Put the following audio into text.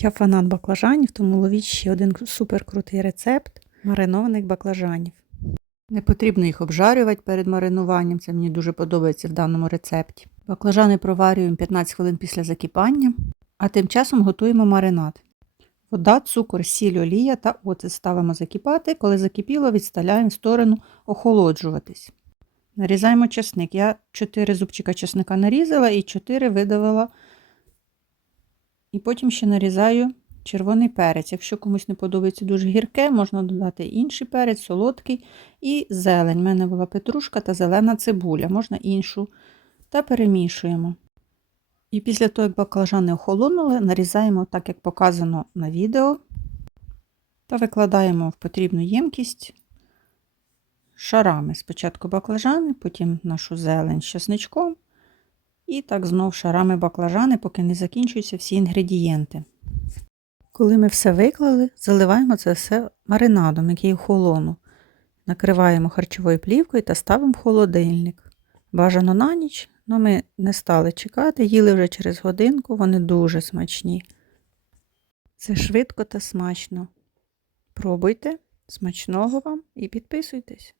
Я фанат баклажанів, тому ловіть ще один супер крутий рецепт маринованих баклажанів. Не потрібно їх обжарювати перед маринуванням, це мені дуже подобається в даному рецепті. Баклажани проварюємо 15 хвилин після закипання, а тим часом готуємо маринад. Вода, цукор, сіль, олія та оцет ставимо закипати. Коли закипіло, відставляємо в сторону охолоджуватись. Нарізаємо чесник. Я 4 зубчика чесника нарізала і 4 видавила. І потім ще нарізаю червоний перець. Якщо комусь не подобається дуже гірке, можна додати інший перець, солодкий і зелень. У мене була петрушка та зелена цибуля, можна іншу. Та перемішуємо. І після того, як баклажани охолонули, нарізаємо так, як показано на відео, та викладаємо в потрібну ємкість шарами. Спочатку баклажани, потім нашу зелень з чесничком. І так знов шарами баклажани, поки не закінчуються всі інгредієнти. Коли ми все виклали, заливаємо це все маринадом, який охолонув. Накриваємо харчовою плівкою та ставимо в холодильник. Бажано на ніч, але ми не стали чекати, їли вже через годинку, вони дуже смачні. Це швидко та смачно. Пробуйте, смачного вам і підписуйтесь.